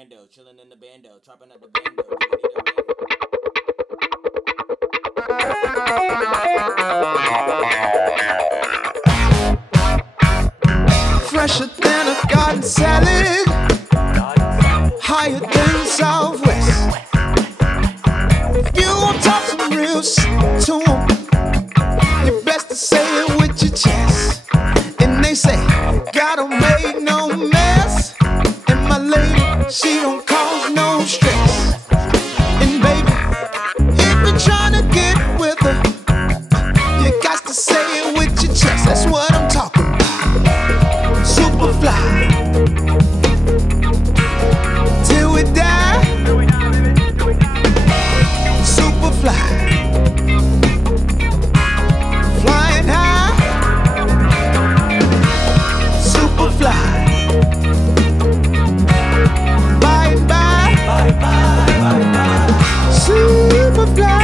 Orlando, chilling in the bando, chopping at the bando. Fresher than a garden salad, higher than Southwest. If you want to talk some real shit to 'em, you best to say it with your chest. And they say, gotta make no mess. And my lady, she don't cause no stress. And baby, if you're trying to get with her, you got to say it with your chest. That's what I'm talking about. Superfly till we die. Superfly, flying high. Superfly, by and by. Superfly,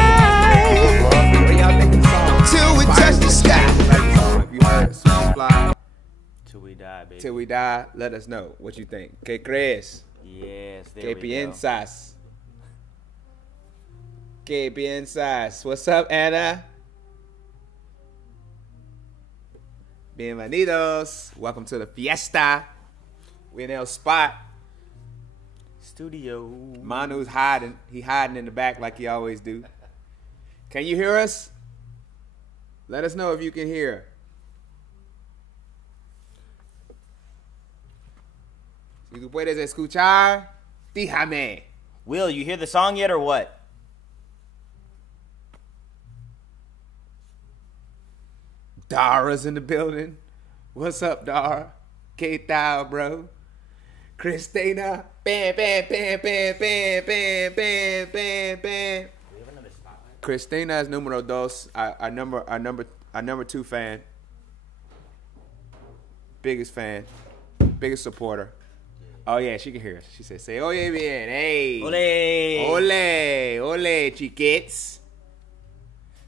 till we touch the sky. If you heard Superfly Till we die, baby. Till We Die, let us know what you think. ¿Qué crees? Yes, there ¿Qué we go. piensas? ¿Qué piensas? What's up, Anna? Bienvenidos. Welcome to the fiesta. We in El Spot. Studio. Manu's hiding. He hiding in the back like he always do. Can you hear us? Let us know if you can hear. Si tú puedes escuchar, díjame. Will, you hear the song yet or what? Dara's in the building. What's up, Dara? ¿Qué tal, bro? Christina. Bam, bam, bam, bam, bam, bam, bam, bam, bam. Christina is numero dos. Our number 2 fan. Biggest fan. Biggest supporter. Oh yeah, she can hear us. She said, "Say oye bien, hey, Ole. ole, ole, chiquits."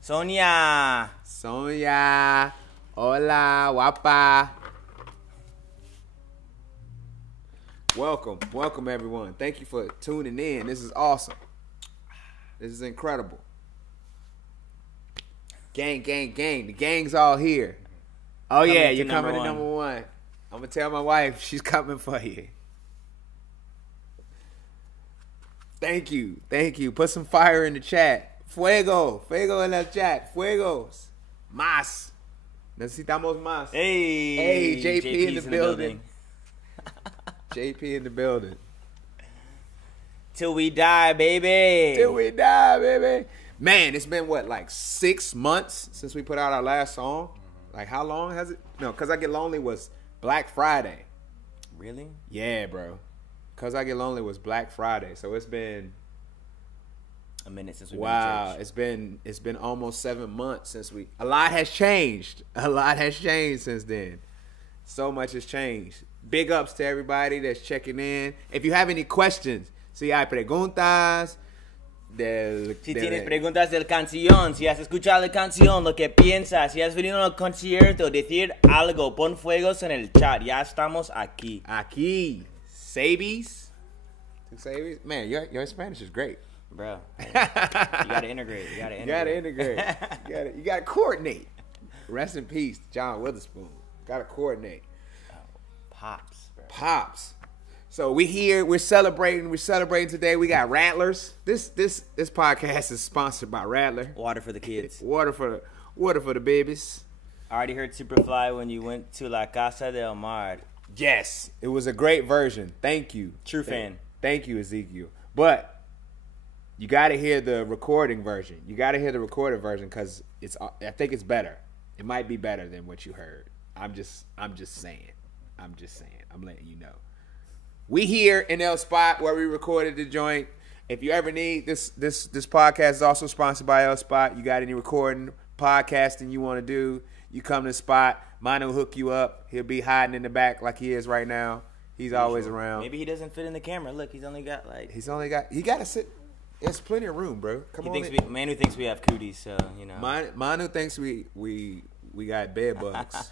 Sonia. Sonia, hola, guapa. Welcome everyone. Thank you for tuning in. This is awesome. This is incredible. Gang. The gang's all here. Oh Coming yeah, to you're coming to number number one. I'm gonna tell my wife she's coming for you. Thank you. Put some fire in the chat. Fuego en el chat. Fuegos. Más. Necesitamos más. Hey, JP in the JP's building. JP in the building. Till we die, baby. Till we die, baby. Man, it's been what, like 6 months since we put out our last song? Like, how long has it? No, Cause I Get Lonely was Black Friday. Really? Yeah, bro. Cause I Get Lonely was Black Friday. So it's been a minute since we've wow. been in It's been almost 7 months since we. A lot has changed. A lot has changed since then. So much has changed. Big ups to everybody that's checking in. If you have any questions, si hay preguntas Si tienes preguntas del canción, si has escuchado la canción, lo que piensas, si has venido al concierto, decir algo, pon fuegos en el chat. Ya estamos aquí. Aquí. Sabies? Man, your Spanish is great. Bro, you gotta integrate. You gotta integrate. You gotta coordinate. Rest in peace, John Witherspoon. Gotta coordinate. Pops, bro. Pops. So we're celebrating today. We got Rattlers. This podcast is sponsored by Rattler. Water for the kids. Water for the babies. I already heard Superfly when you went to La Casa del Mar. Yes, it was a great version. Thank you. True fan. Thank you, Ezekiel. But you got to hear the recording version. You got to hear the recorded version because I think it's better. It might be better than what you heard. I'm just saying. I'm letting you know. We here in El Spot where we recorded the joint. If you ever need this podcast is also sponsored by El Spot. You got any recording, podcasting you want to do, you come to the Spot. Mine will hook you up. He'll be hiding in the back like he is right now. He's always around. Maybe he doesn't fit in the camera. Look, he got to sit. There's plenty of room, bro. Come on. Manu thinks we have cooties, so you know. Manu thinks we got bed bugs.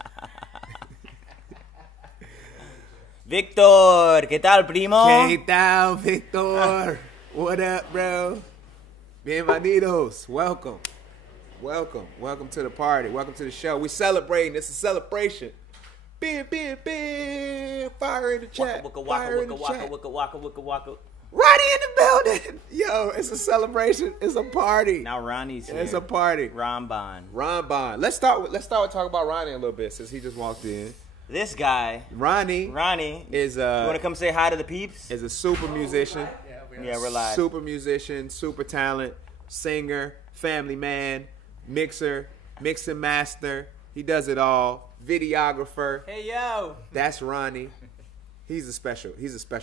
Victor, ¿qué tal, primo? ¿Qué tal, Victor? What up, bro? Bienvenidos. Welcome. Welcome to the party. Welcome to the show. We celebrating. It's a celebration. Fire in the chat. Fire in the chat. Waka. Ronnie in the building. Yo, it's a celebration. It's a party. Now Ronnie's here. It's a party. Ramban. Let's start with talking about Ronnie a little bit since he just walked in. This guy, Ronnie is you want to come say hi to the peeps? Is a super musician. Yeah, we're live. Super musician, super talent, singer, family man, mixer, mix and master. He does it all. Videographer. Hey yo. That's Ronnie. He's a special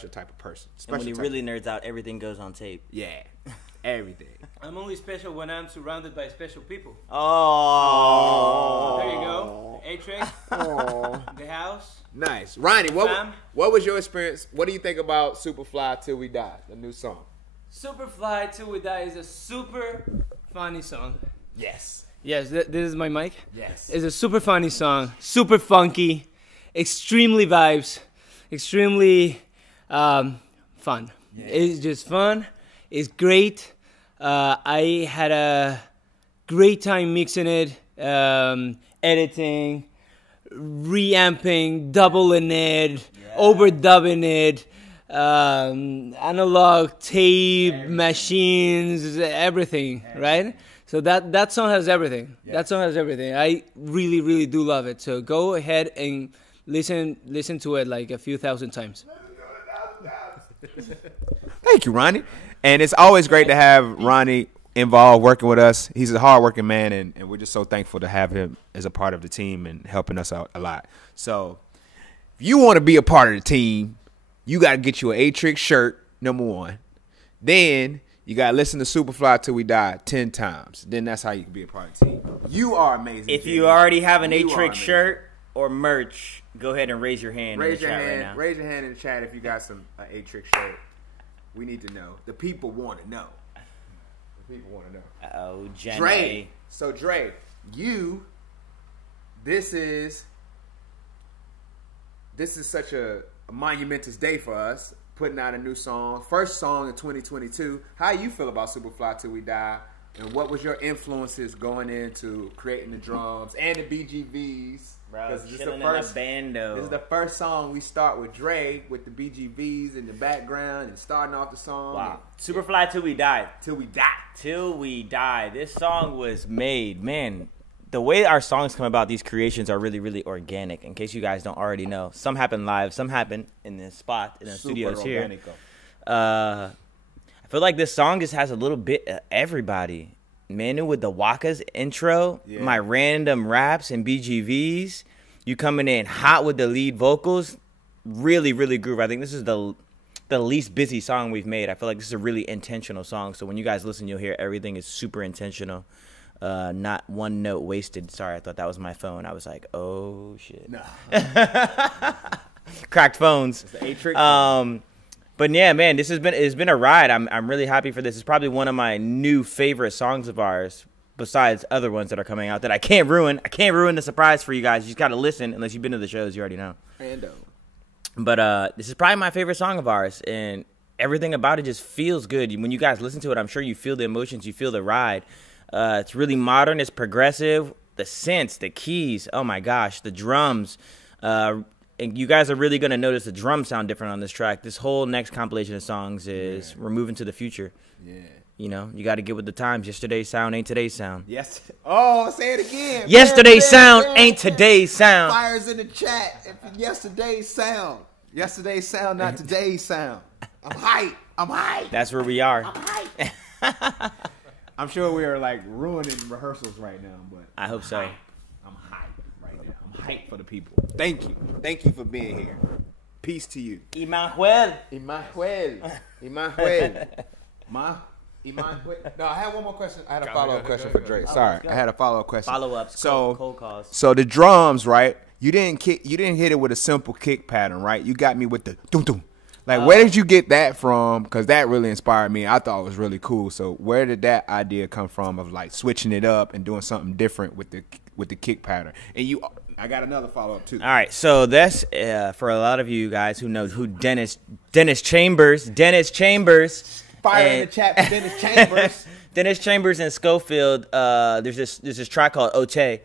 type of person. And when he really nerds out, everything goes on tape. Yeah. Everything. I'm only special when I'm surrounded by special people. Oh. There you go. A-Trick. The house. Nice. Ronnie, what was your experience? What do you think about Superfly Till We Die, the new song? Superfly Til We Die is a super funny song. Yes. Yes, this is my mic. Yes. It's a super funny song. Super funky. Extremely vibes. Extremely fun. Yeah. It's just fun. It's great. I had a great time mixing it, editing, reamping, doubling it, overdubbing it, analog tape, machines, everything, right? So that song has everything. Yeah. That song has everything. I really, really do love it. So go ahead and listen to it like a few thousand times. Thank you, Ronnie. And it's always great to have Ronnie involved working with us. He's a hardworking man, and we're just so thankful to have him as a part of the team and helping us out a lot. So if you want to be a part of the team, you got to get you an A-Trick shirt, number one. Then you got to listen to Superfly Till We Die 10 times. Then that's how you can be a part of the team. You are amazing. If you already have an A-Trick shirt or merch, go ahead and raise your hand in the chat right now. Raise your hand in the chat if you got some A-Trick shirt. We need to know. The people want to know. Oh, Jenny. Dre. So, Dre, this is such a monumentous day for us, putting out a new song. First song in 2022. How you feel about Superfly Till We Die? And what was your influences going into creating the drums and the BGVs? Bro, chilling in a bando. This is the first song we start with Dre with the BGVs in the background and starting off the song. Wow. Superfly Till We Die. Till We Die. Till We Die. This song was made, man. The way our songs come about, these creations are really, really organic. In case you guys don't already know, some happen live, some happen in this spot in the studios here. I feel like this song just has a little bit of everybody. Manu with the Waka's intro, my random raps and BGVs. You coming in hot with the lead vocals. Really, really groove. I think this is the least busy song we've made. I feel like this is a really intentional song. So when you guys listen, you'll hear everything is super intentional. Not one note wasted. Sorry, I thought that was my phone. I was like, oh, shit. No. Cracked phones. It's the A-Trick phone. But yeah, man, it's been a ride. I'm really happy for this. It's probably one of my new favorite songs of ours, besides other ones that are coming out that I can't ruin. I can't ruin the surprise for you guys. You just gotta listen. Unless you've been to the shows, you already know. But this is probably my favorite song of ours, and everything about it just feels good. When you guys listen to it, I'm sure you feel the emotions, you feel the ride. It's really modern. It's progressive. The synths, the keys. Oh my gosh, the drums. And you guys are really going to notice the drums sound different on this track. This whole next compilation of songs is we're moving to the future. Yeah. You know, you got to get with the times. Yesterday's sound ain't today's sound. Yes. Oh, say it again. Yesterday's sound ain't today's sound. Fires in the chat. Yesterday's sound. Yesterday's sound, not today's sound. I'm hype. That's where we are. I'm hype. I'm sure we are like ruining rehearsals right now, but I hope so. I'm hype. Hype for the people. Thank you for being here. Peace to you. Emmanuel. No, I had one more question. I had a follow-up question for Drake. Sorry, I had a follow-up question. Follow-ups. Cold calls. So the drums, right? You didn't hit it with a simple kick pattern, right? You got me with the dum dum. Like, where did you get that from? Because that really inspired me. I thought it was really cool. So where did that idea come from of like switching it up and doing something different with the kick pattern? And you I got another follow up too. All right, so that's for a lot of you guys who know who Dennis Chambers. Fire in the chat for Dennis Chambers. Dennis Chambers and Schofield. There's this track called Oche,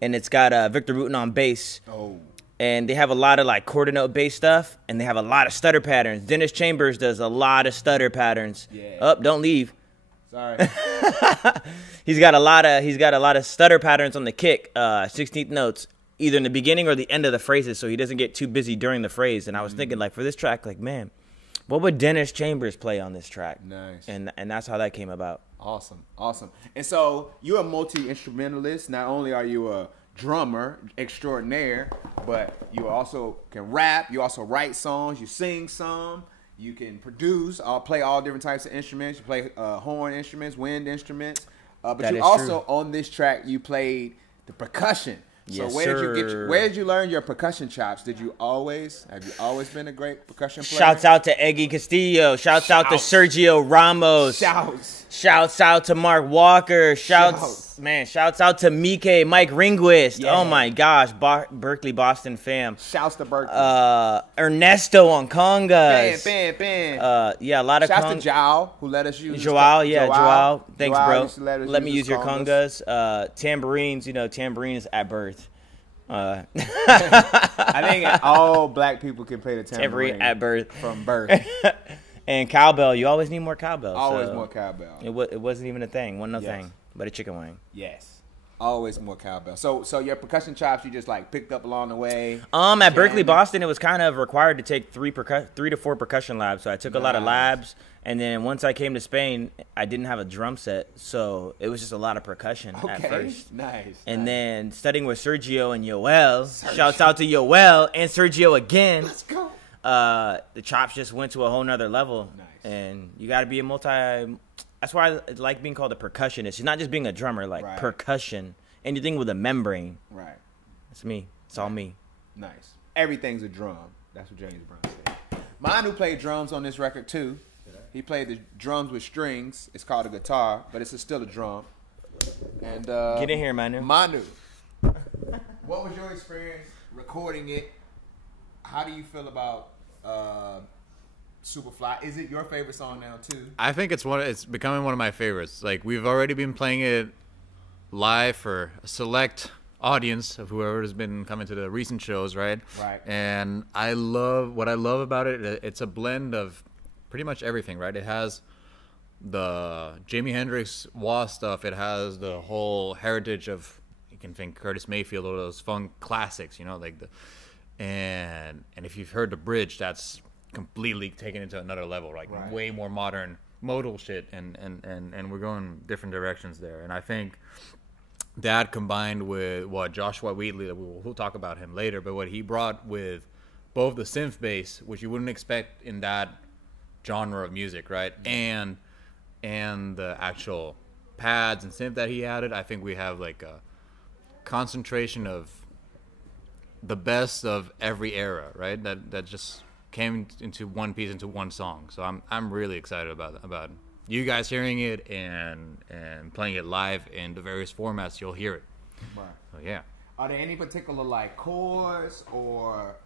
and it's got Victor Wooten on bass. Oh. And they have a lot of like quarter note bass stuff, and they have a lot of stutter patterns. Dennis Chambers does a lot of stutter patterns. Yeah. Don't leave. Sorry. He's got a lot of stutter patterns on the kick, 16th notes, either in the beginning or the end of the phrases, so he doesn't get too busy during the phrase. And I was thinking, like, for this track, like, man, what would Dennis Chambers play on this track? Nice. And that's how that came about. Awesome. And so you're a multi-instrumentalist. Not only are you a drummer extraordinaire, but you also can rap. You also write songs. You sing some. You can produce. Play all different types of instruments. You play horn instruments, wind instruments. But that you is also true. On this track you played the percussion. So Yes, where did you learn your percussion chops? Have you always been a great percussion player? Shouts out to Eggy Castillo. Shouts out to Sergio Ramos. Shouts out to Mark Walker. Shouts out to Mike Ringwist. Yeah. Oh my gosh, Berkeley, Boston fam. Shouts to Berkeley. Ernesto on congas. Bam. Yeah, a lot of Shouts to Joao, who let us use Joao. Thanks, Joao bro. used to Let me use your congas. Tambourines, tambourines at birth. I think all black people can play the tambourine at birth. From birth. And cowbell, you always need more cowbell. Always more cowbell. It wasn't even a thing. Wasn't no thing, but a chicken wing. Yes. Always more cowbell. So your percussion chops you just like picked up along the way. At Berkeley, Boston, it was kind of required to take 3 to 4 percussion labs. So I took a lot of labs, and then once I came to Spain, I didn't have a drum set, so it was just a lot the percussion at first. Nice. And then studying with Sergio and Yoel. Shouts out to Yoel and Sergio again. Let's go. The chops just went to a whole nother level. Nice. And you got to be a that's why I like being called a percussionist. It's not just being a drummer, like percussion. Anything with a membrane. Right. That's me. It's all me. Nice. Everything's a drum. That's what James Brown said. Manu played drums on this record too. He played the drums with strings. It's called a guitar, but it's still a drum. And get in here, Manu. Manu, what was your experience recording it? How do you feel about Superfly? Is it your favorite song now too? I think it's becoming one of my favorites. Like, we've already been playing it live for a select audience of whoever has been coming to the recent shows, right? Right. And what I love about it. It's a blend of pretty much everything, right? It has the Jimi Hendrix wah stuff. It has the whole heritage of, you can think Curtis Mayfield or those funk classics, like and if you've heard the bridge, that's completely taken into another level, like way more modern modal shit, and we're going different directions there. And I think that combined with what Joshua Wheatley, we'll talk about him later, but what he brought with both the synth bass, which you wouldn't expect in that genre of music, right, and the actual pads and synth that he added, I think we have like a concentration of the best of every era, right? That just came into one piece, into one song. So I'm really excited about you guys hearing it and playing it live in the various formats you'll hear it. Right. So yeah. Are there any particular like chords or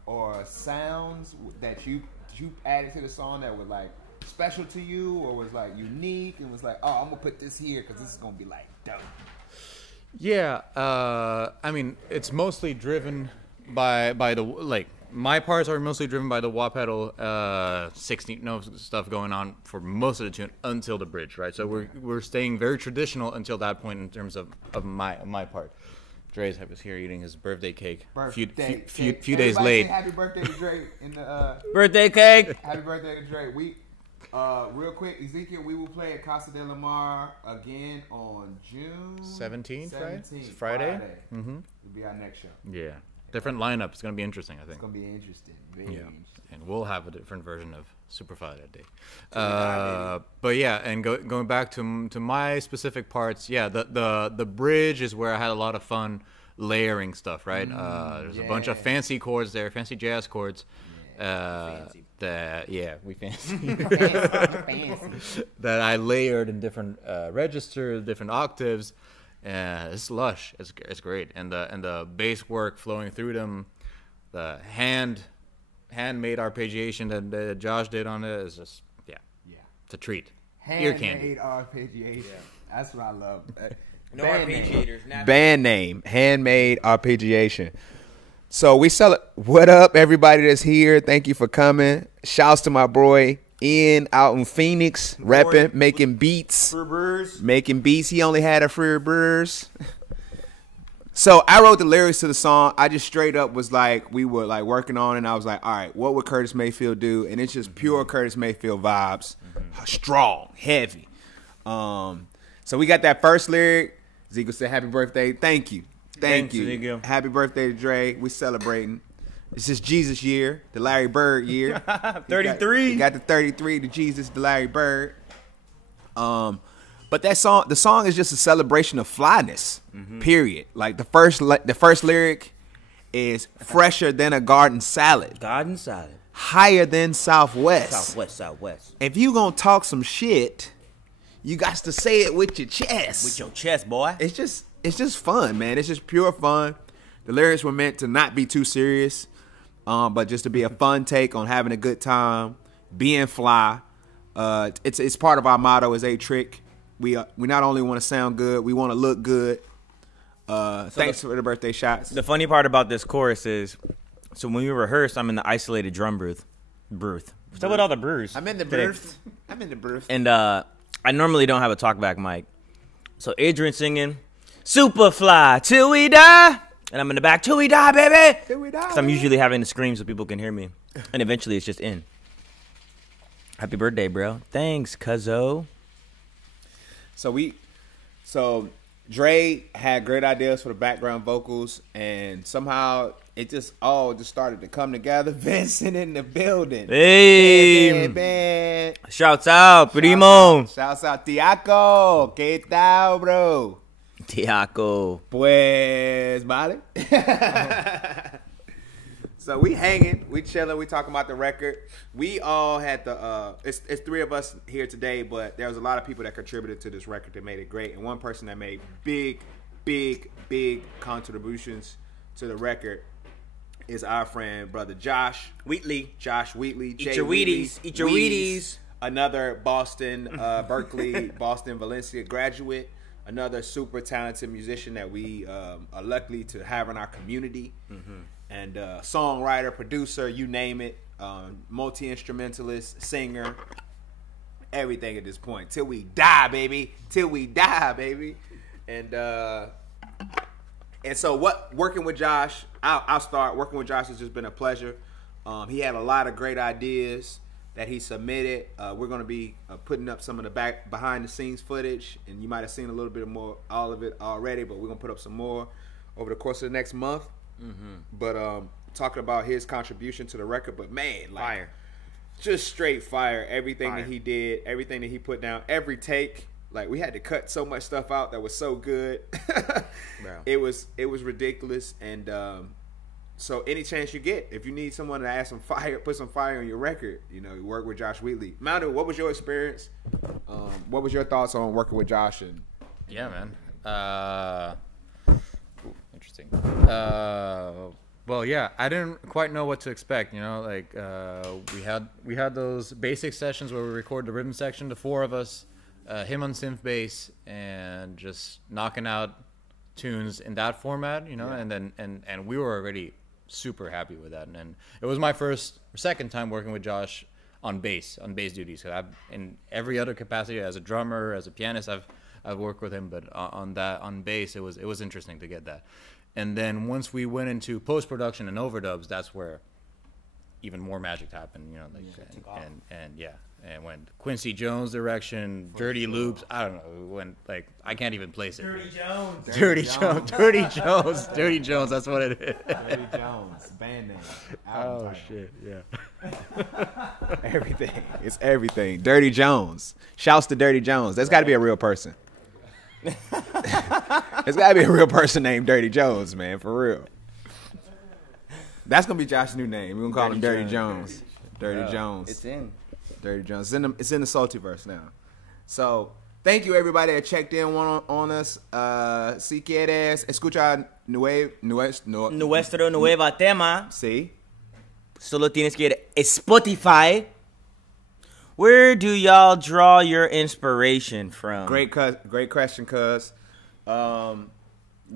sounds that you added to the song that were like special to you, or was like unique and was like, oh, I'm gonna put this here because this is gonna be like dope? Yeah, I mean, it's mostly driven by the, like, my parts are mostly driven by the wah pedal, 16 note stuff going on for most of the tune until the bridge, right? So we're staying very traditional until that point in terms of my part. Dre's was here eating his birthday cake. Few days late. Say happy birthday to Dre in the birthday cake. Happy birthday to Dre. Real quick, Ezekiel, we will play at Casa de la Mar again on June 17th, right? It's Friday. Mm-hmm. It'll be our next show. Yeah. Different lineup. It's going to be interesting, I think. It's going to be interesting. Very interesting. And we'll have a different version of Superfly that day. But yeah, and going back to my specific parts, yeah, the bridge is where I had a lot of fun layering stuff, right? There's a bunch of fancy chords there, fancy jazz chords. Fancy. We fancy. That I layered in different registers, different octaves. It's lush. It's great, and the bass work flowing through them, the handmade arpeggiation that Josh did on it is just it's a treat. Ear candy. Handmade arpeggiation. That's what I love. No arpeggiators. Band name, Handmade Arpeggiation. So we sell it. What up, everybody that's here? Thank you for coming. Shouts to my boy Ian out in Phoenix, repping, making beats. Making beats. He only had a free brewers. So I wrote the lyrics to the song. I just straight up was like, we were like working on it, and I was like, all right, what would Curtis Mayfield do? And it's just pure Curtis Mayfield vibes. Strong, heavy. So we got that first lyric. Zico said, happy birthday. Thank you. Thank you. Zico. Happy birthday to Dre. We celebrating. It's just Jesus year, the Larry Bird year. 33. You got the 33, the Jesus, the Larry Bird. But that song, the song is just a celebration of flyness. Period. Like the first lyric is fresher than a garden salad, Garden salad. higher than Southwest. Southwest. If you gonna talk some shit, you got to say it with your chest. With your chest, boy. It's just fun, man. It's just pure fun. The lyrics were meant to not be too serious, but just to be a fun take on having a good time, being fly. It's part of our motto is A-Trick. We not only want to sound good, we want to look good. Thanks for the birthday shots. The funny part about this chorus is, so when we rehearse, I'm in the isolated drum booth. What's up with all the brews? I'm in the booth. And I normally don't have a talkback mic. So Adrian's singing, Superfly Till We Die. And I'm in the back, Till We Die, baby. Till we die. Because I'm usually having to scream so people can hear me. And eventually it's just in. Happy birthday, bro. Thanks, cuzzo. So Dre had great ideas for the background vocals, and somehow it just started to come together. Vincent in the building. Hey. Man. Shouts out, primo. Shouts out, Tiaco. ¿Qué tal, bro? Tiaco. Pues, vale. So we hanging, we chilling, we talking about the record. We all had it's three of us here today, but there was a lot of people that contributed to this record that made it great. And one person that made big contributions to the record is our friend, brother Josh Wheatley. Eat your Wheaties. Eat your Wheaties. Another Boston, Berkeley, Boston, Valencia graduate. Another super talented musician that we are lucky to have in our community. And songwriter, producer, you name it, multi-instrumentalist, singer, everything at this point. Till we die, baby. Till we die, baby. And so working with Josh, I'll start. Working with Josh has just been a pleasure. He had a lot of great ideas that he submitted. We're going to be putting up some of the behind the scenes footage, and you might have seen a little bit more, all of it already, but we're going to put up some more over the course of the next month. But talking about his contribution to the record, but man, like, Fire. Just straight fire. Everything that he did, everything that he put down, every take. Like, we had to cut so much stuff out that was so good. Bro. It was ridiculous. And so any chance you get, if you need someone to add some fire, put some fire on your record, you work with Josh Wheatley. Manu, what was your experience? What was your thoughts on working with Josh? And Yeah, man. Interesting. Well, yeah, I didn't quite know what to expect. Like we had those basic sessions where we record the rhythm section, the four of us, him on synth bass, and just knocking out tunes in that format. And then and we were already super happy with that. And it was my second time working with Josh on bass duties. So in every other capacity, as a drummer, as a pianist, I've worked with him, but on bass, it was interesting to get that. And then once we went into post production and overdubs, that's where even more magic happened. And when Quincy Jones direction, Dirty Loops, I don't know, when I can't even place it. Dirty Jones, that's what it is. Dirty Jones, band name. Oh shit, yeah. Everything. It's everything. Dirty Jones. Shouts to Dirty Jones. That's got to be a real person. There's got to be a real person named Dirty Jones, man, for real. That's going to be Josh's new name. We're going to call him Dirty Jones. Dirty Jones. It's in. Dirty Jones. It's in the Soultiverse now. So Thank you, everybody that checked in on us. Si quieres escuchar Nuestro nuevo tema. Sí. Solo tienes que ir a Spotify. Where do y'all draw your inspiration from? Great question, cuz. Go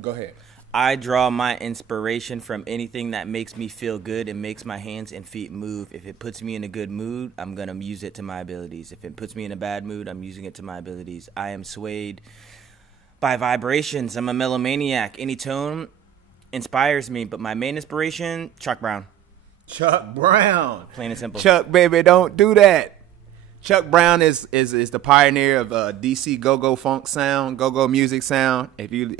ahead. I draw my inspiration from anything that makes me feel good and makes my hands and feet move. If it puts me in a good mood, I'm going to use it to my abilities. If it puts me in a bad mood, I'm using it to my abilities. I am swayed by vibrations. I'm a melomaniac. Any tone inspires me, but my main inspiration, Chuck Brown. Chuck Brown. Plain and simple. Chuck, baby, don't do that. Chuck Brown is the pioneer of DC go-go funk sound, go-go music sound. If you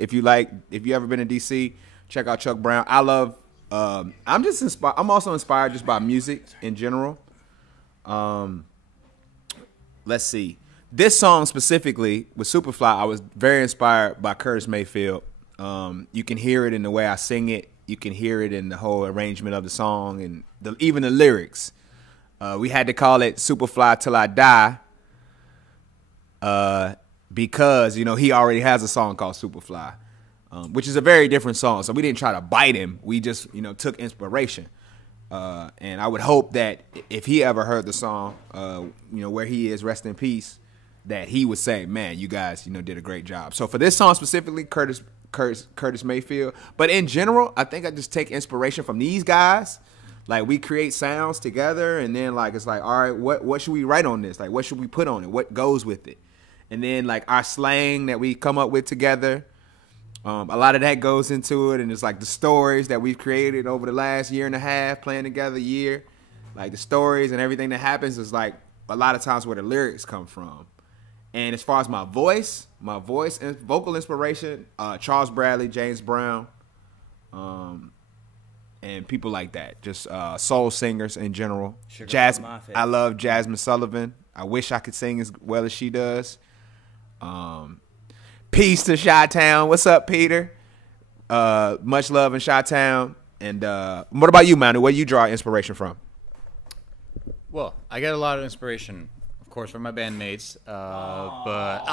ever been to DC, check out Chuck Brown. I love. I'm just inspired. I'm also inspired just by music in general. Let's see. This song specifically with Superfly, I was very inspired by Curtis Mayfield. You can hear it in the way I sing it. You can hear it in the whole arrangement of the song and even the lyrics. We had to call it Superfly Till I Die because, he already has a song called Superfly, which is a very different song. So we didn't try to bite him. We just, took inspiration. And I would hope that if he ever heard the song, where he is, rest in peace, that he would say, man, you guys, did a great job. So for this song specifically, Curtis Mayfield. But in general, I think I just take inspiration from these guys. Like, we create sounds together, and then, it's like, all right, what should we write on this? Like, what should we put on it? What goes with it? And then, our slang that we come up with together, a lot of that goes into it, and it's, the stories that we've created over the last year and a half, playing together the stories and everything that happens is, a lot of times where the lyrics come from. And as far as my voice and vocal inspiration, Charles Bradley, James Brown, and people like that, just soul singers in general. I love Jasmine Sullivan. I wish I could sing as well as she does. Peace to Chi-Town. What's up, Peter? Much love in Chi-Town. And what about you, Manu? Where do you draw inspiration from? Well, I get a lot of inspiration, of course, from my bandmates. But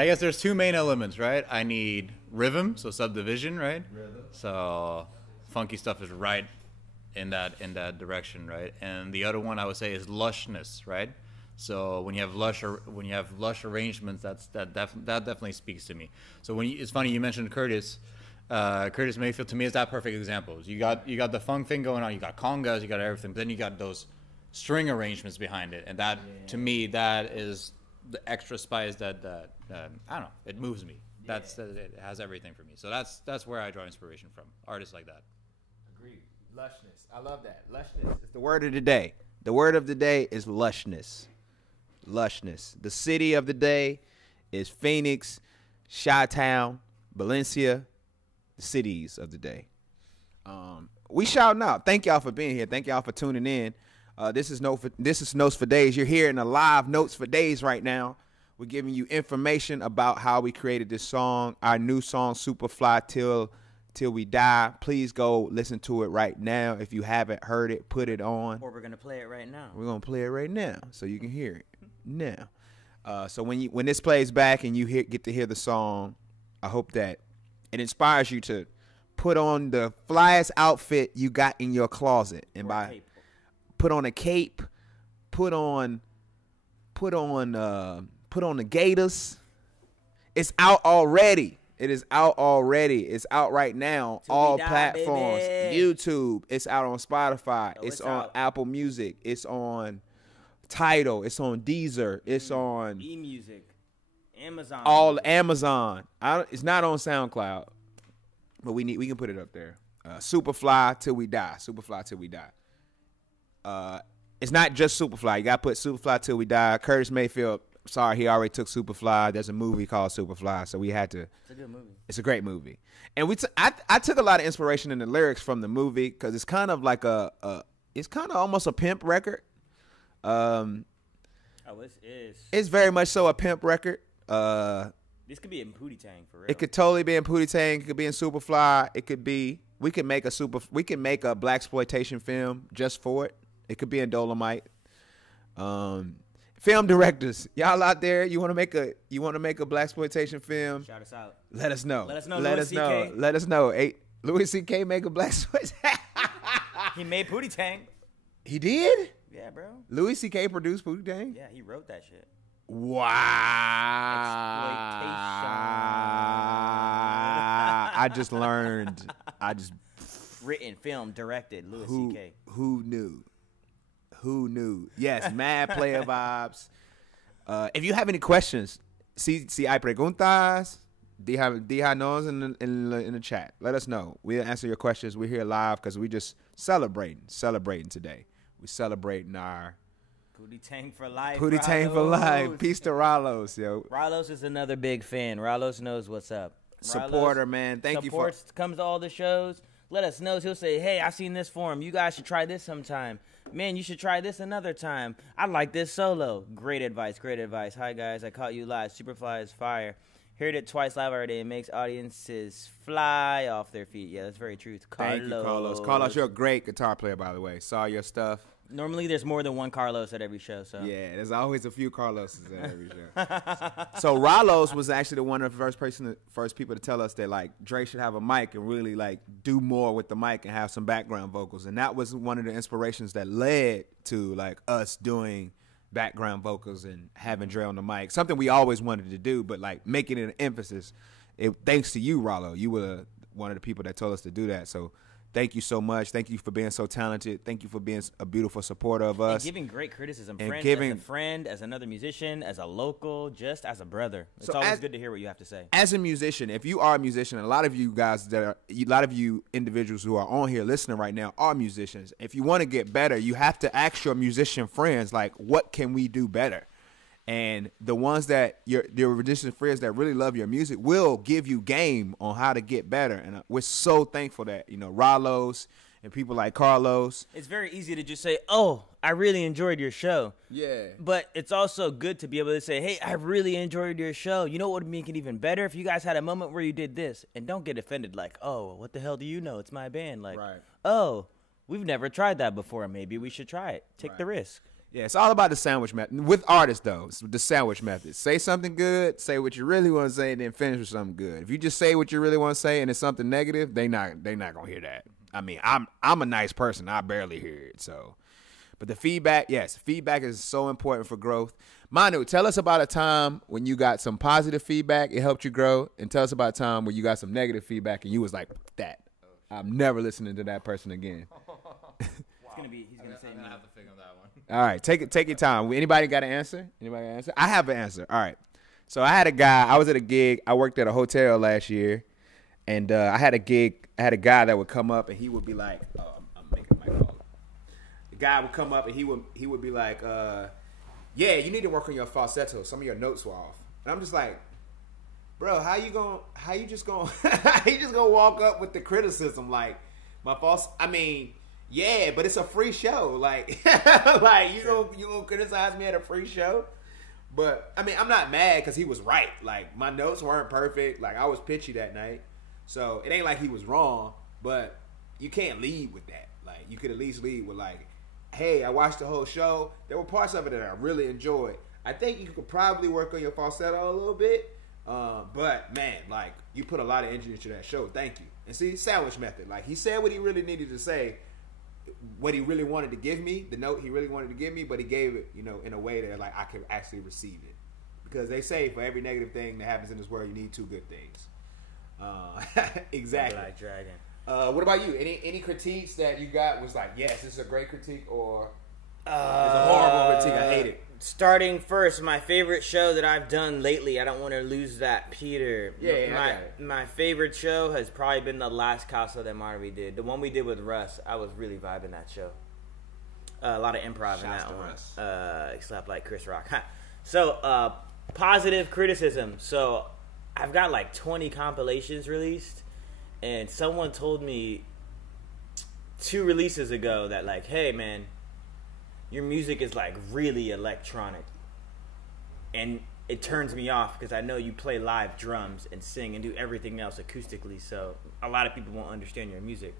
I guess there's two main elements, right? I need rhythm, so subdivision, right? Rhythm. So funky stuff is right in that direction, right? And the other one I would say is lushness, right? So when you have lush arrangements, that definitely speaks to me. So it's funny you mentioned Curtis Mayfield. To me, is that perfect example. You got the funk thing going on, you got congas, you got everything, but then you got those string arrangements behind it, and that to me that is the extra spice that I don't know, it moves me. It has everything for me. So that's where I draw inspiration from, artists like that. Agreed. Lushness. I love that. Lushness is the word of the day. The word of the day is lushness. Lushness. The city of the day is Phoenix, Chi-Town, Valencia, the cities of the day. We shouting out. Thank y'all for being here. Thank y'all for tuning in. This is Notes for Days. You're hearing a live Notes for Days right now. We're giving you information about how we created this song, our new song, Superfly Till We Die. Please go listen to it right now. If you haven't heard it, put it on. Or we're going to play it right now. We're going to play it right now so you can hear it now. So when this plays back and you get to hear the song, I hope that it inspires you to put on the flyest outfit you got in your closet. And put on a cape, put on the gators. It's out already. It is out already. It's out right now. All platforms. Baby. YouTube. It's out on Spotify. It's on Apple Music. It's on Tidal. It's on Deezer. It's on eMusic. Amazon. All Amazon. It's not on SoundCloud, but we can put it up there. Superfly Till We Die. Superfly Till We Die. It's not just Superfly. You got to put Superfly Till We Die. Curtis Mayfield. Sorry, he already took Superfly. There's a movie called Superfly, so we had to. It's a good movie. It's a great movie, and I took a lot of inspiration in the lyrics from the movie because it's kind of like it's kind of almost a pimp record. It's very much so a pimp record. This could be in Pootie Tang for real. It could totally be in Pootie Tang. It could be in Superfly. It could be. We can make a blaxploitation film just for it. It could be in Dolomite. Film directors, y'all out there, you want to make a blaxploitation film? Shout us out. Let us know. Let us know. Let Louis us know. CK. Let us know. Louis C.K. make a blaxploitation. He made Pootie Tang. He did? Yeah, bro. Louis C.K. produced Pootie Tang? Yeah, he wrote that shit. Wow. I just learned. Written, filmed, directed, Louis C.K. Who knew? Who knew? Yes, mad player vibes. If you have any questions, si hay preguntas, díjanos in the chat. Let us know. We'll answer your questions. We're here live because we just celebrating today. We're celebrating our Pootie Tang for life. Pootie Tang for life. Peace to Ralos, yo. Ralos is another big fan. Ralos knows what's up. Supporter, man. Thank you for comes to all the shows. Let us know. He'll say, hey, I seen this for him. You guys should try this sometime. Man, you should try this another time. I like this solo. Great advice. Great advice. Hi, guys. I caught you live. Superfly is fire. Heard it twice live already. It makes audiences fly off their feet. Yeah, that's very true. Thank you, Carlos. Carlos, you're a great guitar player, by the way. Saw your stuff. Normally, there's more than one Carlos at every show. So yeah, there's always a few Carloses at every show. So Ralos was actually one of the first people to tell us that like Dre should have a mic and really like do more with the mic and have some background vocals, and that was one of the inspirations that led to like us doing background vocals and having Dre on the mic. Something we always wanted to do, but like making it an emphasis. Thanks to you, Rollo. You were one of the people that told us to do that. So thank you so much. Thank you for being so talented. Thank you for being a beautiful supporter of us. And giving great criticism. And as a friend, as another musician, as a local, just as a brother. It's always good to hear what you have to say. As a musician, if you are a musician, and a lot of you guys a lot of you individuals who are on here listening right now are musicians. If you want to get better, you have to ask your musician friends, like, what can we do better? And the ones that your musician friends that really love your music will give you game on how to get better. And we're so thankful that, Ralos and people like Carlos. It's very easy to just say, oh, I really enjoyed your show. Yeah. But it's also good to be able to say, hey, I really enjoyed your show. You know what would make it even better? If you guys had a moment where you did this. And don't get offended like, oh, what the hell do you know? It's my band. Like, right. Oh, we've never tried that before. Maybe we should try it. Take the risk. Yeah, it's all about the sandwich method. With artists, though, it's the sandwich method. Say something good, say what you really want to say, and then finish with something good. If you just say what you really want to say and it's something negative, they not gonna hear that. I mean, I'm a nice person. I barely hear it. So, but the feedback, yes, feedback is so important for growth. Manu, tell us about a time when you got some positive feedback, it helped you grow, and tell us about a time where you got some negative feedback and you was like, that. I'm never listening to that person again. He's gonna say I'm gonna have to think of that one. All right, take your time. Anybody got an answer? I have an answer. All right. So I had a guy. I was at a gig. I worked at a hotel last year, and I had a gig. I had a guy that would come up and he would be like, "I'm making my call." The guy would come up and he would be like, "Yeah, you need to work on your falsetto. Some of your notes were off." And I'm just like, "Bro, how you just gonna walk up with the criticism like my false? I mean." Yeah, but it's a free show. Like, you gonna criticize me at a free show? But I mean, I'm not mad because he was right. Like, my notes weren't perfect. Like, I was pitchy that night, so it ain't like he was wrong. But you can't lead with that. Like, you could at least lead with like, "Hey, I watched the whole show. There were parts of it that I really enjoyed. I think you could probably work on your falsetto a little bit. But man, like, you put a lot of energy into that show. Thank you." And see, sandwich method. Like, he said what he really needed to say. What he really wanted to give me, the note he really wanted to give me, but he gave it, in a way that like I could actually receive it. Because they say for every negative thing that happens in this world, you need two good things. Exactly. Black Dragon. What about you? Any critiques that you got was like, yes, this is a great critique, or it's a horrible critique, I hate it? Starting first, my favorite show that I've done lately, I don't want to lose that, Peter. My favorite show has probably been the last Casa de Mar we did. The one we did with Russ, I was really vibing that show. A lot of improv in that one. Except like Chris Rock. So, positive criticism. So, I've got like 20 compilations released, and someone told me 2 releases ago that like, hey man, your music is like really electronic, and it turns me off because I know you play live drums and sing and do everything else acoustically, so a lot of people won't understand your music.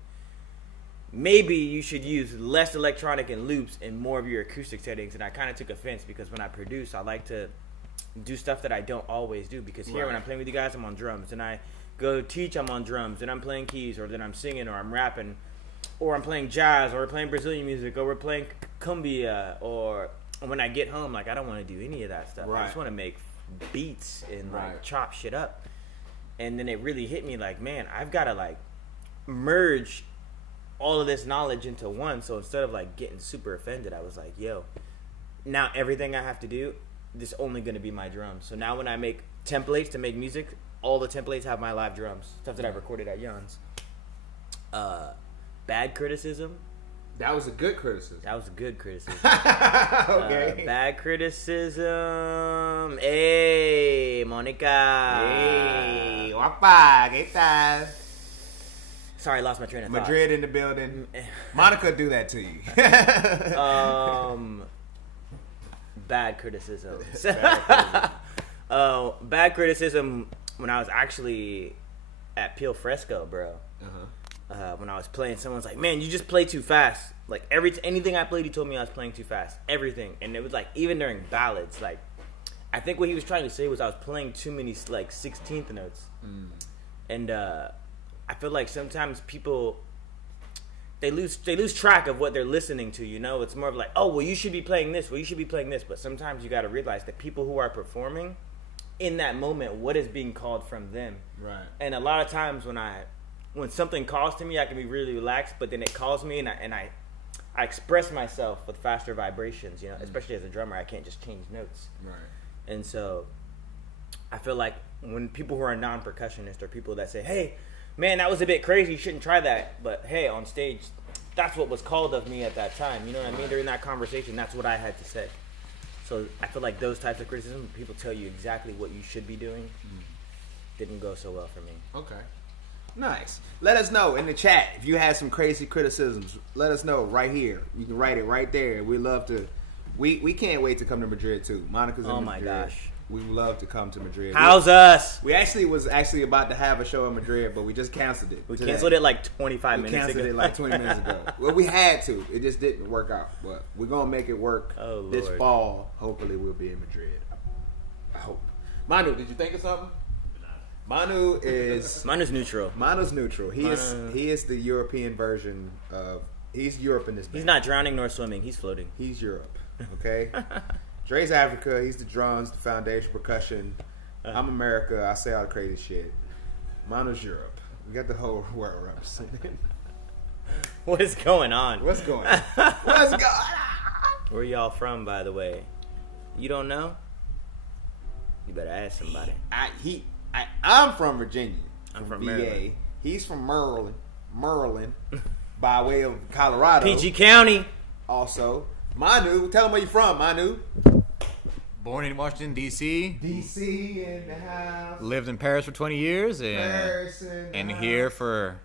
maybe you should use less electronic and loops and more of your acoustic settings. And I kind of took offense because when I produce, I like to do stuff that I don't always do. Because here, when I'm playing with you guys, I'm on drums. And I go teach, I'm on drums. And I'm playing keys, or then I'm singing, or I'm rapping, or I'm playing jazz, or we're playing Brazilian music, or we're playing cumbia. Or when I get home, like, I don't want to do any of that stuff. I just want to make beats and like chop shit up. And then it really hit me like, man, I've got to like merge all of this knowledge into one. So instead of like getting super offended, I was like, yo, now everything I have to do, this is only going to be my drums. So now when I make templates to make music, all the templates have my live drums, stuff that I recorded at Jan's. Bad criticism. That was a good criticism. That was a good criticism. Okay. Bad criticism. Hey, Monica. Hey, guapa, ¿qué tal? Sorry, I lost my train of thought. Madrid in the building. Monica do that to you. Bad criticism. Bad criticism when I was actually at Peel Fresco, bro. When I was playing, someone's like, man, you just play too fast. Like, anything I played, he told me I was playing too fast. Everything. And it was like, even during ballads, like, I think what he was trying to say was I was playing too many, like, 16th notes. And I feel like sometimes people, they lose track of what they're listening to, you know? It's more of like, oh, well, you should be playing this. Well, you should be playing this. But sometimes you got to realize that people who are performing, in that moment, what is being called from them. Right. And a lot of times when something calls to me, I can be really relaxed, but then it calls me and I express myself with faster vibrations, you know, especially as a drummer, I can't just change notes. Right. And so I feel like when people who are non-percussionists or people that say, hey, man, that was a bit crazy, you shouldn't try that. But hey, on stage, that's what was called of me at that time. You know what I mean? During that conversation, that's what I had to say. So I feel like those types of criticism, people tell you exactly what you should be doing, didn't go so well for me. Okay. Nice. Let us know in the chat if you had some crazy criticisms. Let us know right here. You can write it right there. We love to. We can't wait to come to Madrid too. Monica's in Madrid. Oh my gosh. We would love to come to Madrid. How's us? We was about to have a show in Madrid, but we just canceled it. We canceled it like 25 minutes ago. We canceled it like 20 minutes ago. Well, we had to. It just didn't work out. But we're going to make it work this fall. Hopefully we'll be in Madrid. I hope. Manu, did you think of something? Manu's neutral. Manu's neutral. He is the European version of. He's Europe in this band. He's not drowning nor swimming. He's floating. He's Europe. Okay. Dre's Africa. He's the drums, the foundation, percussion. I'm America. I say all the crazy shit. Manu's Europe. We got the whole world represented. What is going on? What's going on? What's going on? Where y'all from, by the way? You don't know? You better ask somebody. I'm from Virginia. I'm from VA. Maryland. He's from Maryland, by way of Colorado. PG County. Also, Manu, tell him where you from, Manu. Born in Washington, D.C. D.C. in the house. Lived in Paris for 20 years and here for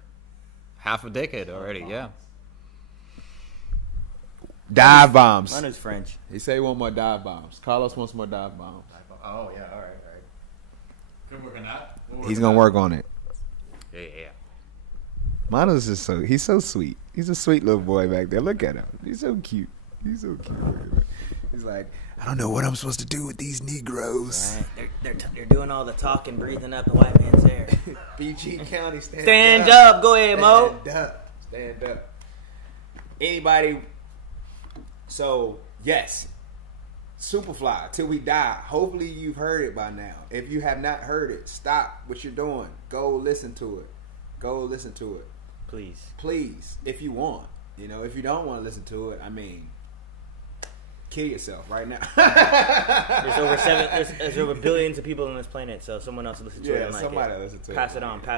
half a decade already, yeah. Dive bombs. Manu's French. He say he want more dive bombs. Carlos wants more dive bombs. Oh, yeah, all right. Can we work on that? He's going to work on it. Yeah. Manu's just he's so sweet. He's a sweet little boy back there. Look at him. He's so cute. He's like, I don't know what I'm supposed to do with these Negroes. Right. They're doing all the talking, breathing up the white man's hair. PG County, stand up. Go ahead, Mo. Stand up. Anybody? So, yes. Superfly, Till We Die. Hopefully you've heard it by now. If you have not heard it, stop what you're doing. Go listen to it. Please, if you want. You know, if you don't want to listen to it, I mean, kill yourself right now. There's over billions of people on this planet, so someone else will listen to it and like somebody it. Listen to pass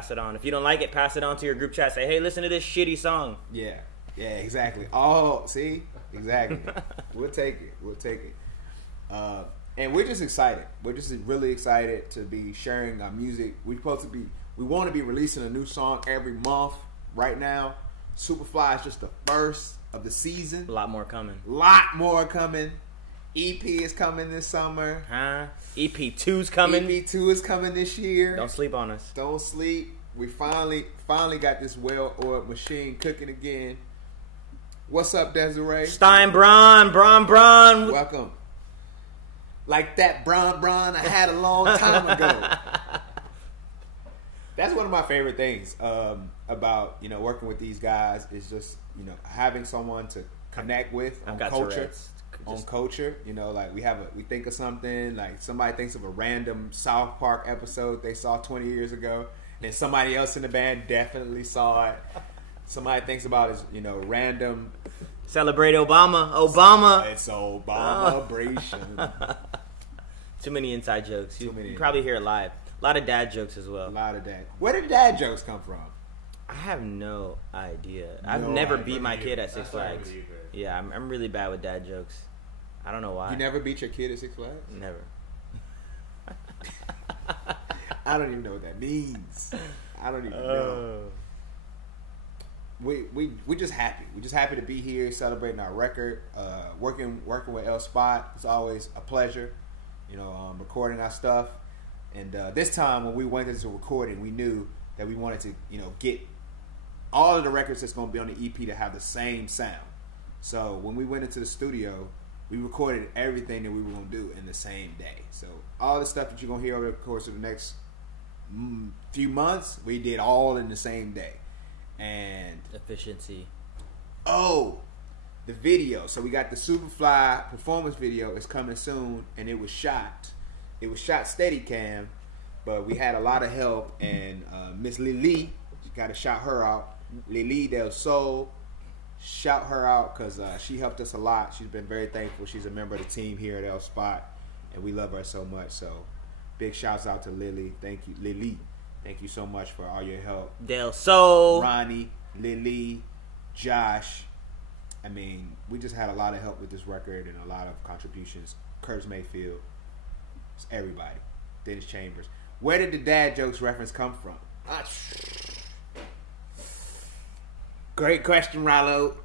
it on. If you don't like it, pass it on to your group chat. Say, hey, listen to this shitty song. Yeah, exactly. Oh, see? Exactly. We'll take it. And we're just excited. We're just really excited to be sharing our music. We want to be releasing a new song every month. Right now, Superfly is just the first of the season. A lot more coming. EP is coming this summer. EP2's coming. EP2 is coming this year. Don't sleep on us. Don't sleep. We finally got this well-oiled machine cooking again. What's up, Desiree? Steinbron, Bron. Welcome. Like that Bron I had a long time ago. That's one of my favorite things about, you know, working with these guys is just, you know, having someone to connect with on culture. On culture, you know, like we think of something, like somebody thinks of a random South Park episode they saw 20 years ago, and somebody else in the band definitely saw it. Somebody thinks about his, you know, random Celebrate Obama. It's Obama-bration. Too many inside jokes. You probably hear it live. A lot of dad jokes as well. A lot of dad. Where did dad jokes come from? I have no idea. I've never beat my kid at Six Flags. Yeah, I'm really bad with dad jokes. I don't know why. You never beat your kid at Six Flags? Never. I don't even know what that means. I don't even know. We just happy. We're just happy to be here celebrating our record. Working with L Spot is always a pleasure. You know, recording our stuff. And this time when we went into recording, we knew that we wanted to, you know, get all of the records that's going to be on the EP to have the same sound. So when we went into the studio, we recorded everything that we were going to do in the same day. So all the stuff that you're going to hear over the course of the next few months, we did all in the same day. And efficiency. Oh, the video. So we got the Superfly performance video. It's coming soon, and it was shot Steadicam, but we had a lot of help, and Miss LiLi, got to shout her out. LiLi Del Sol, shout her out because she helped us a lot. She's been very thankful. She's a member of the team here at L Spot, and we love her so much. So big shouts out to Lily. Thank you, LiLi. Thank you so much for all your help. Del Sol, Roni, LiLi, Josh. I mean, we just had a lot of help with this record and a lot of contributions. Curtis Mayfield, everybody. Dennis Chambers. Where did the dad jokes reference come from? Great question, Rallo.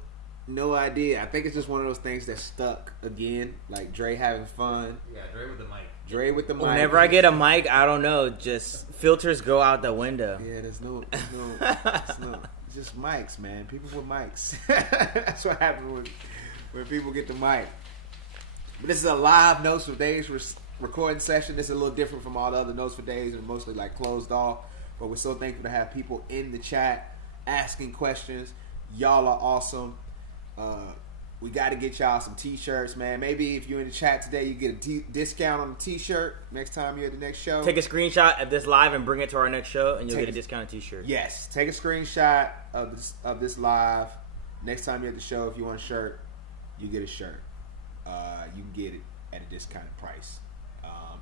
No idea. I think it's just one of those things that stuck again. Like Dre having fun. Yeah, Dre with the mic. Dre with the mic. Whenever I get a mic, I don't know. Just filters go out the window. Yeah, there's no it's just mics, man. People with mics. That's what happens when people get the mic. But this is a live Notes for Days recording session. This is a little different from all the other Notes for Days, and mostly like closed off. But we're so thankful to have people in the chat asking questions. Y'all are awesome. We got to get y'all some t-shirts, man. Maybe if you're in the chat today, you get a discount on the t-shirt next time you're at the next show. Take a screenshot of this live and bring it to our next show, and you'll get a discounted t-shirt. Yes, take a screenshot of this live. Next time you're at the show, if you want a shirt, you get a shirt. You can get it at a discounted price.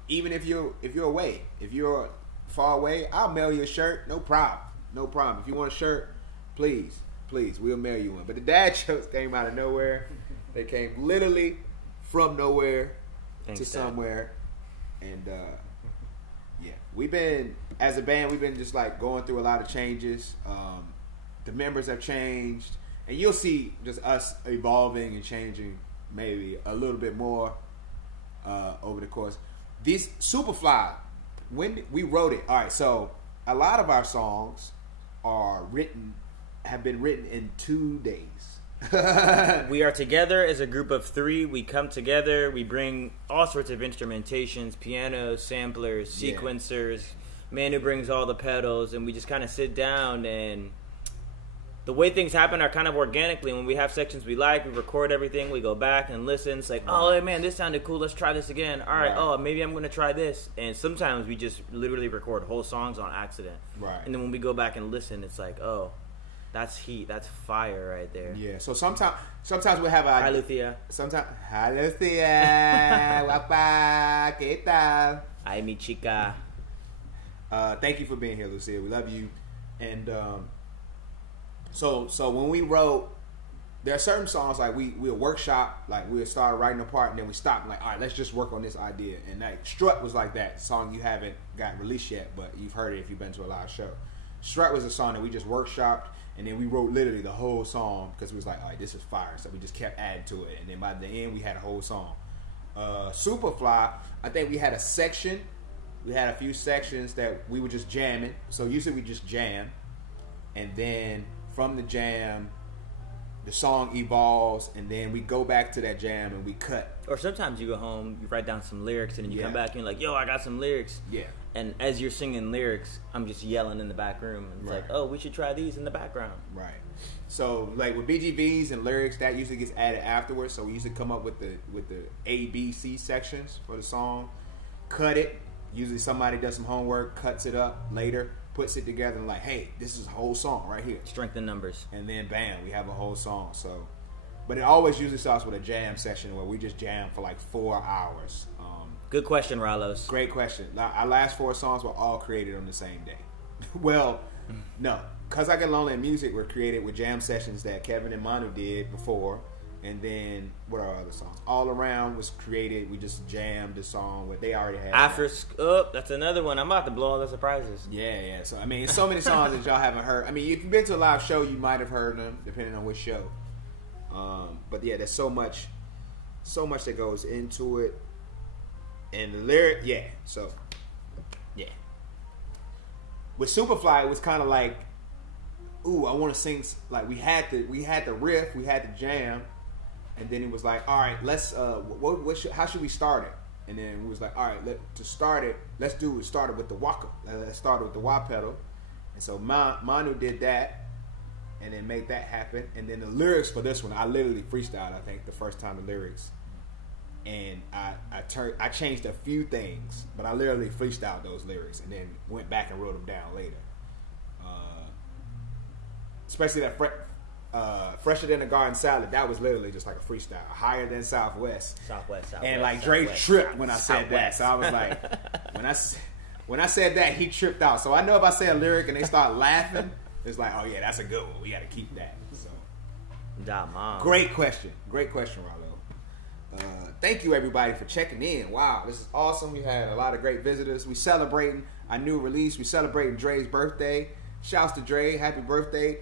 Even if you're away, if you're far away, I'll mail you a shirt. No problem. No problem. If you want a shirt, please, we'll mail you one. But the dad jokes came out of nowhere. They came literally from nowhere to somewhere. And yeah, we've been, as a band, we've been just like going through a lot of changes. The members have changed, and you'll see just us evolving and changing maybe a little bit more over the course. These Superfly, when we wrote it, all right, so a lot of our songs have been written in 2 days. We are together as a group of 3. We come together. We bring all sorts of instrumentations, pianos, samplers, sequencers, man who brings all the pedals, and we just kind of sit down, and the way things happen are kind of organically. When we have sections we like, we record everything, we go back and listen. It's like, oh man, this sounded cool, let's try this again. All right, oh, maybe I'm going to try this. And sometimes we just literally record whole songs on accident. Right. And then when we go back and listen, it's like, oh, that's heat, that's fire right there. Yeah, so sometimes we'll have a... Hi, Lucia. Hi, Lucia. Guapa, ¿qué tal? Hi, mi chica. Thank you for being here, Lucia. We love you. And so when we wrote, there are certain songs like we'll workshop, like we'll start writing a part, and then we stop and like, all right, let's just work on this idea. And like Strut was like that song. You haven't got released yet, but you've heard it if you've been to a live show. Strut was a song that we just workshopped, and then we wrote literally the whole song because we was like, all right, this is fire. So we just kept adding to it, and then by the end we had a whole song. Superfly, I think we had a section. We had a few sections that we were just jamming. So usually we just jam, and then from the jam, the song evolves, and then we go back to that jam and we cut. Or sometimes you go home, you write down some lyrics, and then you Yeah. come back and you're like, yo, I got some lyrics. Yeah. And as you're singing lyrics, I'm just yelling in the back room. And it's Right. like, oh, we should try these in the background. Right. So like with BGVs and lyrics, that usually gets added afterwards. So we usually come up with the A, B, C sections for the song, cut it. Usually somebody does some homework, cuts it up later, puts it together, and like, hey, this is a whole song right here. Strength in numbers. And then bam, we have a whole song. So, but it always usually starts with a jam session where we just jam for like 4 hours. Good question, Ralos. Great question. Our last 4 songs were all created on the same day. Well, no. Cause I Get Lonely in Music were created with jam sessions that Kevin and Manu did before. And then, what are our other songs? All Around was created. We just jammed the song what they already had. That's another one. I'm about to blow all the surprises. Yeah. So, I mean, it's so many songs that y'all haven't heard. I mean, if you've been to a live show, you might have heard them, depending on which show. But yeah, there's so much that goes into it. And the lyric, yeah. So, yeah. With Superfly, it was kind of like, ooh, I want to sing. Like we had the riff, we had the jam, and then it was like, all right, let's how should we start it? And then we was like, all right, let's start it with the waka. Let's start it with the wah pedal. And so Manu did that, and then made that happen. And then the lyrics for this one, I literally freestyled. I think the first time the lyrics. And I changed a few things, but I literally freestyled those lyrics and then went back and wrote them down later. Especially that Fresher Than a Garden Salad, that was literally just like a freestyle. Higher Than Southwest. And like Drake tripped when I said that. So I was like, when I said that, he tripped out. So I know if I say a lyric and they start laughing, it's like, oh yeah, that's a good one. We got to keep that. So great question, Rollo. Thank you everybody for checking in. Wow, this is awesome. We had a lot of great visitors. We celebrating our new release. We celebrating Dre's birthday. Shouts to Dre, happy birthday.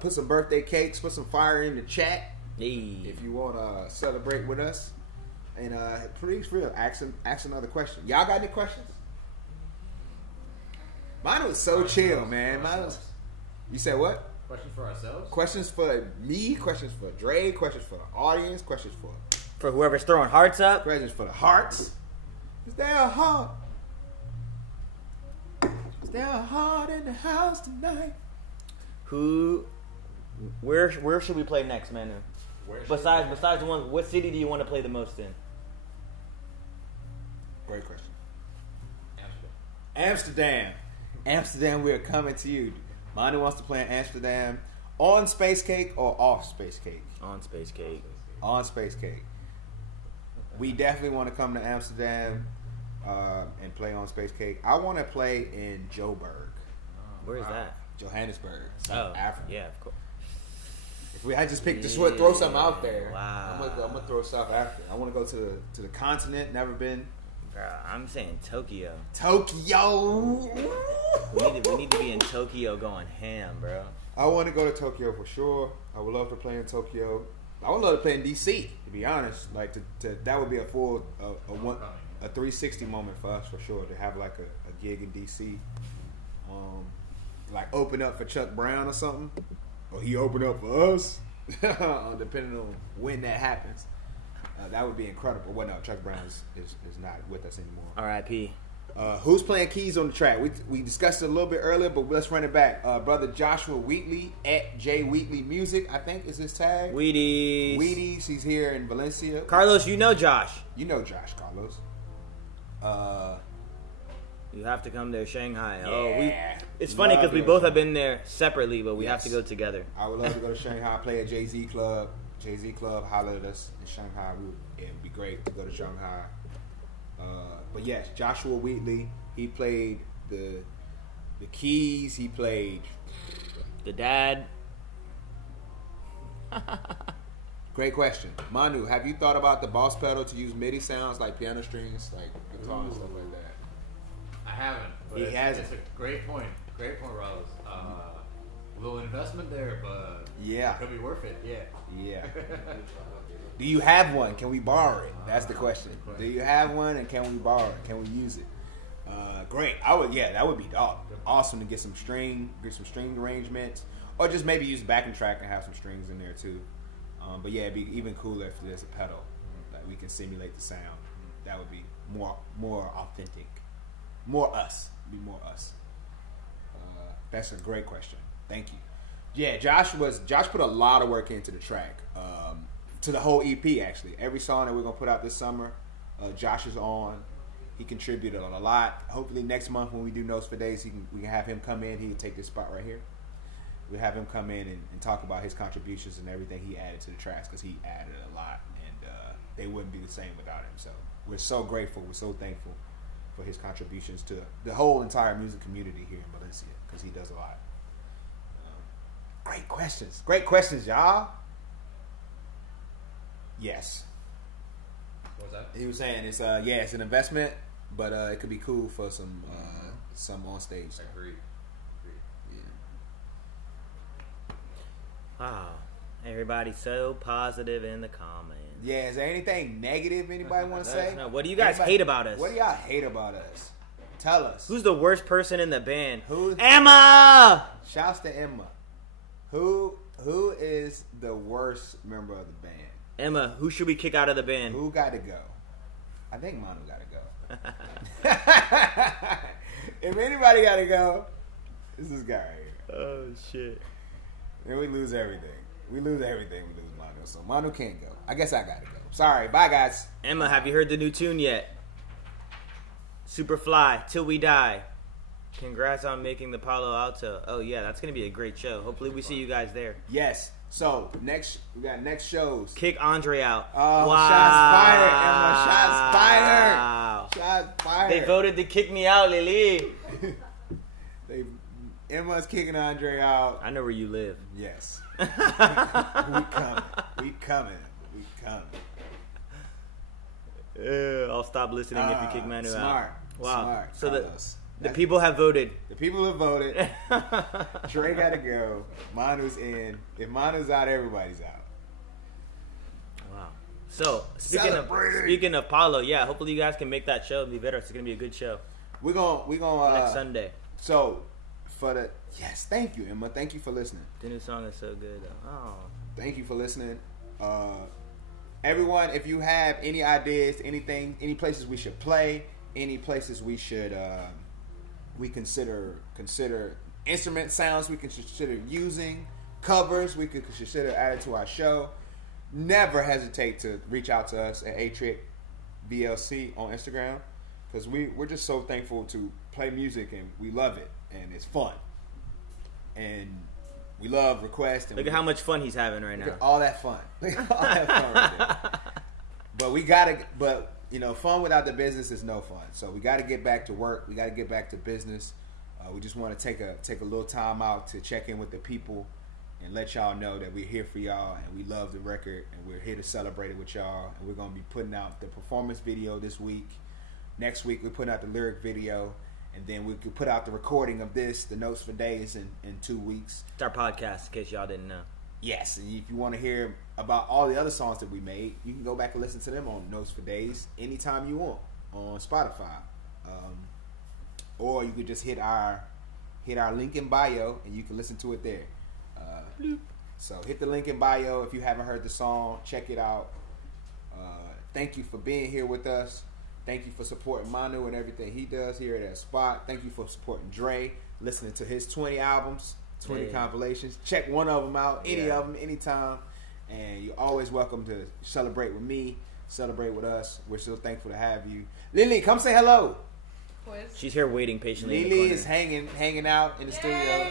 Put some birthday cakes, put some fire in the chat if you want to celebrate with us. And please, real, ask another question. Y'all got any questions? Mine was so chill, man. You said what? Questions for ourselves? Questions for me, questions for Dre, questions for the audience, questions for whoever's throwing hearts up. Questions for the hearts. Is there a heart? Is there a heart in the house tonight? Where should we play next, Manu? Besides the one, what city do you want to play the most in? Great question. Amsterdam, we are coming to you. Manu wants to play in Amsterdam. On Space Cake or off Space Cake? On Space Cake. On Space Cake. We definitely want to come to Amsterdam and play on Space Cake. I want to play in Joburg. Where is that? Johannesburg, South Africa. Yeah, of course. If we had just picked, just want to throw something out there. Wow. I'm gonna throw South Africa. I want to go to the continent. Never been. Bro, I'm saying Tokyo. Tokyo. We need to be in Tokyo going ham, bro. I want to go to Tokyo for sure. I would love to play in Tokyo. I would love to play in DC. To be honest, like that would be a full a 360 moment for us for sure. To have like a gig in DC. Like open up for Chuck Brown or something, or he open up for us, depending on when that happens. That would be incredible. Well, no, Chuck Brown is not with us anymore. R.I.P. Who's playing keys on the track? We discussed it a little bit earlier, but let's run it back. Brother Joshua Wheatley at J Wheatley Music, I think is his tag. Wheaties. He's here in Valencia. Carlos, you know Josh. You know Josh, Carlos. You have to come there, Shanghai. Yeah. It's funny because we both have been there separately, but we have to go together. I would love to go to Shanghai, play at Jay-Z Club. Jay-Z Club, holler at us in Shanghai. It would be great to go to Shanghai. But yes, Joshua Wheatley, he played the keys. He played the dad. Great question. Manu, have you thought about the boss pedal to use MIDI sounds like piano strings, like guitar and stuff like that? I haven't. But it's a great point. Great point, Rollins. A little investment there, but yeah, it could be worth it. Yeah. Do you have one? Can we borrow it? That's the question. Do you have one, and can we borrow it? Can we use it? Great. That would be dope. Awesome to get some string arrangements, or just maybe use a backing track and have some strings in there too. But yeah, it'd be even cooler if there's a pedal. Like we can simulate the sound. That would be more authentic. More us. Be more us. That's a great question. Thank you. Yeah, Josh put a lot of work into the track. To the whole EP actually. Every song that we're gonna put out this summer, Josh is on. He contributed a lot. Hopefully next month when we do Notes for Days, we can have him come in. He can take this spot right here. We'll have him come in and talk about his contributions and everything he added to the tracks, because he added a lot, and they wouldn't be the same without him. So we're so grateful. We're so thankful for his contributions to the whole entire music community here in Valencia, because he does a lot. Great questions, y'all. Yes. What was that? He was saying it's it's an investment, but it could be cool for some on stage. Agreed. Wow. Everybody's so positive in the comments. Yeah, is there anything negative anybody want to say? What do you guys hate about us? What do y'all hate about us? Tell us. Who's the worst person in the band? Who? Emma! Shouts to Emma. Who is the worst member of the band? Emma, who should we kick out of the band? Who got to go? I think Manu got to go. If anybody got to go, it's this guy right here. Oh, shit. Then we lose everything. We lose Manu. So Manu can't go. I guess I got to go. Sorry. Bye, guys. Emma, have you heard the new tune yet? Superfly, Till We Die. Congrats on making the Palo Alto. Oh, yeah, that's going to be a great show. Hopefully we see you guys there. Yes. So, we got next shows. Kick Andre out. Oh, wow. Shots fired, Emma. Shots fired. They voted to kick me out, LiLi. Emma's kicking Andre out. I know where you live. Yes. We coming. I'll stop listening if you kick Manu out. Wow. Smart. So the people have voted. The people have voted. Trey got to go. Manu's in. If Manu's out, everybody's out. Wow. So speaking of Paulo, yeah, hopefully you guys can make that show and be better. It's gonna be a good show. We're gonna next Sunday. So thank you, Emma. Thank you for listening. The new song is so good though. Oh. Thank you for listening. Everyone, if you have any ideas, anything, any places we should play, any places we should we consider instrument sounds we can consider using, covers we could consider added to our show, never hesitate to reach out to us at aytrickvlc on Instagram, because we're just so thankful to play music and we love it and it's fun and we love requests. And look at how much fun he's having right now. All that fun. Look at all that fun right there. But fun without the business is no fun. So we got to get back to work. We got to get back to business. We just want to take a little time out to check in with the people and let y'all know that we're here for y'all and we love the record and we're here to celebrate it with y'all. And we're going to be putting out the performance video this week. Next week we're putting out the lyric video. And then we could put out the recording of this, the Notes for Days, in 2 weeks. It's our podcast, in case y'all didn't know. Yes, and if you want to hear about all the other songs that we made, you can go back and listen to them on Notes for Days anytime you want on Spotify. Or you could just hit our link in bio and you can listen to it there. So hit the link in bio if you haven't heard the song. Check it out. Thank you for being here with us. Thank you for supporting Manu and everything he does here at that spot. Thank you for supporting Dre, listening to his 20 albums, 20 compilations. Check one of them out, any of them, anytime. And you're always welcome to celebrate with me, celebrate with us. We're so thankful to have you. LiLi, come say hello. She's here waiting patiently. LiLi is hanging out in the studio.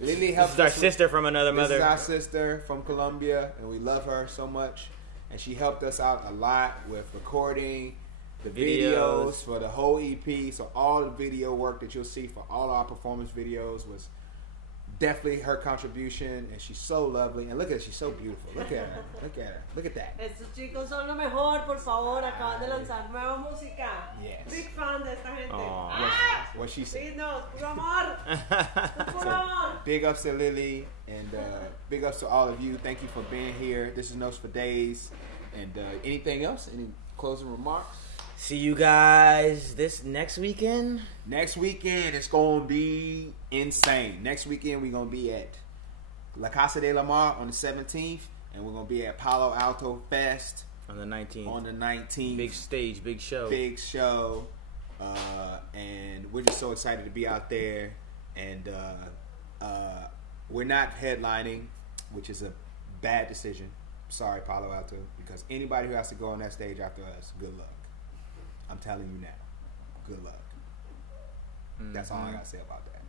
LiLi helps us. This is our sister from another mother. This is our sister from Colombia, and we love her so much. And she helped us out a lot with recording the videos for the whole EP. So all the video work that you'll see for all our performance videos was definitely her contribution, and she's so lovely. And look at her, she's so beautiful. Look at her. Look at that. Estos chicos son lo mejor, por favor. Acaban de lanzar nueva música. Yes. Big fan de esta gente. What she said. Lindos, puro amor. Puro amor. Big ups to LiLi, and big ups to all of you. Thank you for being here. This is Notes for Days. And anything else? Any closing remarks? See you guys this next weekend. Next weekend it's gonna be insane. Next weekend we're gonna be at La Casa de la Mar on the 17th, and we're gonna be at Palo Alto Fest On the 19th. on the 19th. Big stage, big show. Big show. And we're just so excited to be out there. And we're not headlining, which is a bad decision. Sorry, Palo Alto, because anybody who has to go on that stage after us, good luck. I'm telling you now, good luck. That's all I gotta say about that.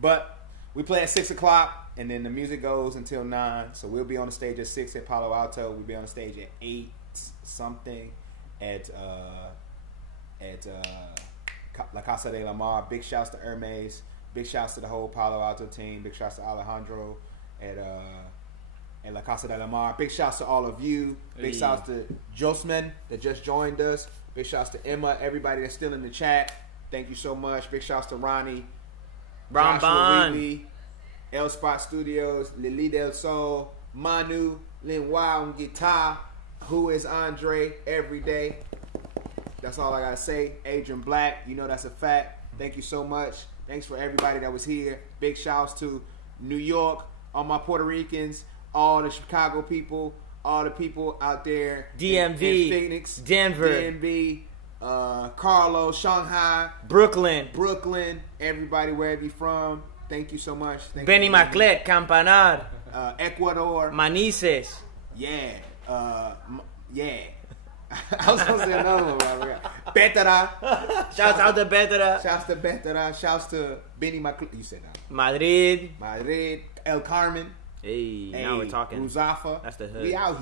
But we play at 6 o'clock, and then the music goes until 9. So we'll be on the stage at 6 at Palo Alto. We'll be on the stage at 8 something at La Casa de la Mar. Big shouts to Hermes. Big shouts to the whole Palo Alto team. Big shouts to Alejandro at La Casa de la Mar. Big shouts to all of you. Big shouts to Josman that just joined us. Big shouts to Emma, everybody that's still in the chat. Thank you so much. Big shouts to Roni, Joshua Wheatley, El Spot Studios, LiLi Del Sol, Manu, Lin Wow on guitar, Who is Andre every day. That's all I gotta say. Adrian Black, you know that's a fact. Thank you so much. Thanks for everybody that was here. Big shouts to New York, all my Puerto Ricans, all the Chicago people, all the people out there, DMV, in Phoenix, Denver, DMV, Carlo, Shanghai, Brooklyn, everybody wherever you from. Thank you so much. Thank Benny you. Maclet, Campanar, Ecuador, Manises. yeah. I was supposed to say another one, but I forgot. Betera. Shouts out to Betera. Shouts to Betera. Shouts to Benny Maclet. You said that. Madrid. El Carmen. Hey, now we're talking. Ruzafa. That's the hood. We out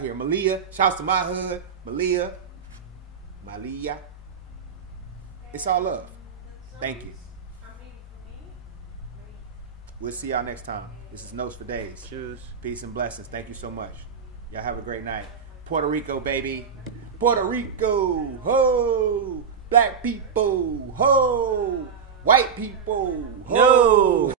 here. Malia. Shouts to my hood. Malia. It's all love. Thank you. We'll see y'all next time. This is Notes for Days. Choose. Peace and blessings. Thank you so much. Y'all have a great night. Puerto Rico, baby. Puerto Rico. Ho. Black people. Ho. White people. Ho. No.